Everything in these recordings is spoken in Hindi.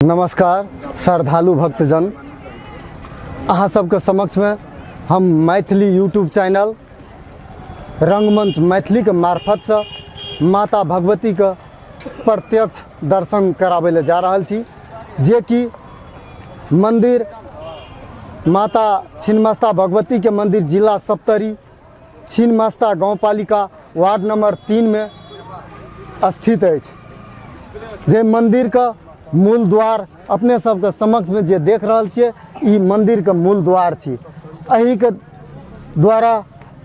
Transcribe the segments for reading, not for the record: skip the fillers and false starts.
नमस्कार श्रद्धालु भक्तजन, अहाँ सबके समक्ष में हम मैथिली यूट्यूब चैनल रंगमंच मैथिली के मार्फत से माता भगवती के प्रत्यक्ष दर्शन कराबै ले जा रहल छी, जे कि मंदिर माता छिन्नमस्ता भगवती के मंदिर जिला सप्तरी छिन्नमस्ता गाँवपालिका वार्ड नंबर 3 में स्थित है। जे मंदिर का मूल द्वार अपने सबके समक्ष में जे देख रहल छियै, ई मंदिर के मूल द्वार छी। एही के द्वारा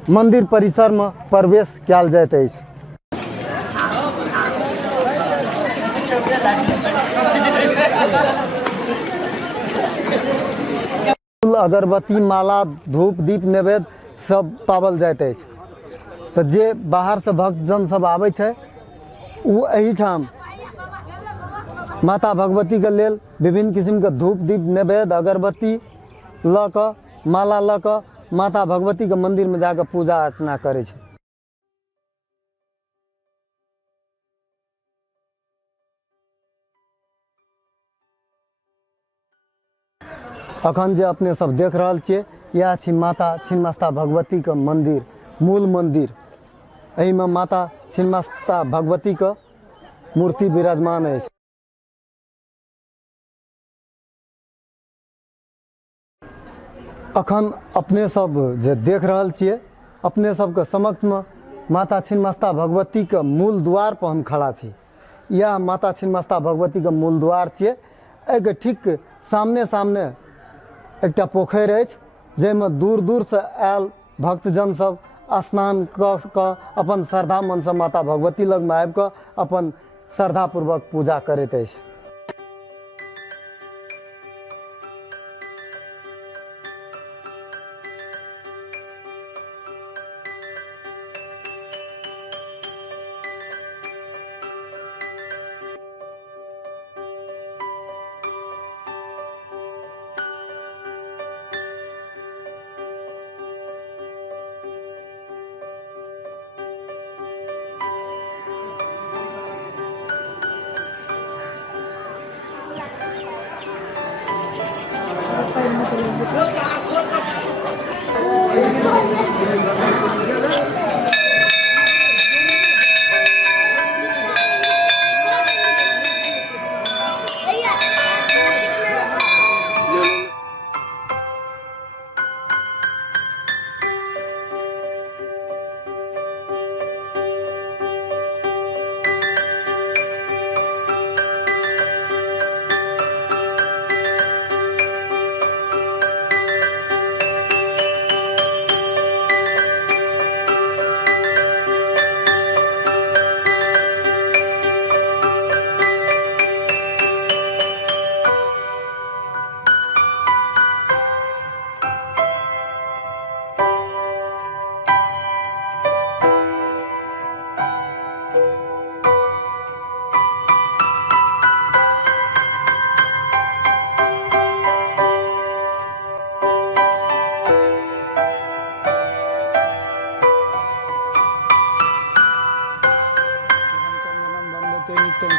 मंदिर परिसर में प्रवेश कयल जाइत अछि। फूल अगरबत्ती माला धूप दीप नैवेद्य सब पावल जाइत अछि। तो जे बाहर से भक्तजन सब आबै छै, उ एही ठाम माता भगवती के लेल विभिन्न किस्म के धूप दीप नैवेद्य अगरबत्ती ल क माला ल क माता भगवती के मंदिर में जाकर पूजा अर्चना करे छै। अखन जे अपने सब देख रहल छियै, यह छी माता छिन्नमस्ता भगवती के मंदिर, मूल मंदिर। एही में माता छिन्नमस्ता भगवती के मूर्ति विराजमान है। अखन अपने सब जे देख रहल छियै, अपने सब के समक्ष में माता छिन्नमस्ता भगवती के मूल द्वार पर हम खड़ा छी। यह माता छिन्नमस्ता भगवती के मूल द्वार छियै। एके ठीक सामने सामने एकटा पोखरि अछि, जाहिमे दूर दूर से आयल भक्तजन सब स्नान क अपन श्रद्धा मन से माता भगवती लग में आबि क अपन श्रद्धा पूर्वक पूजा करैत अछि।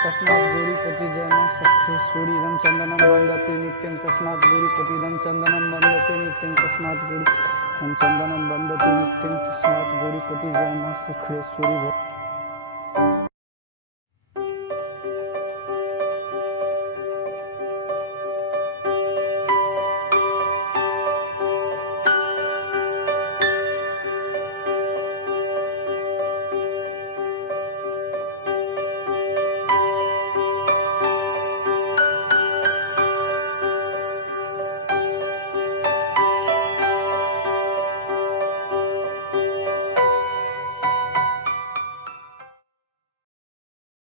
तस्मात् गौरीपति जयमा सख्रेश्वरी इदं चंदनम वंदते नित्यं तस्मात् गौरीपति इदं चंदनम वंदते नित्यं तस्मात् गौरी इदं चंदनम वंदते नित्यं तस्मात् गौरीपति जयमा सख्रेश्वरी।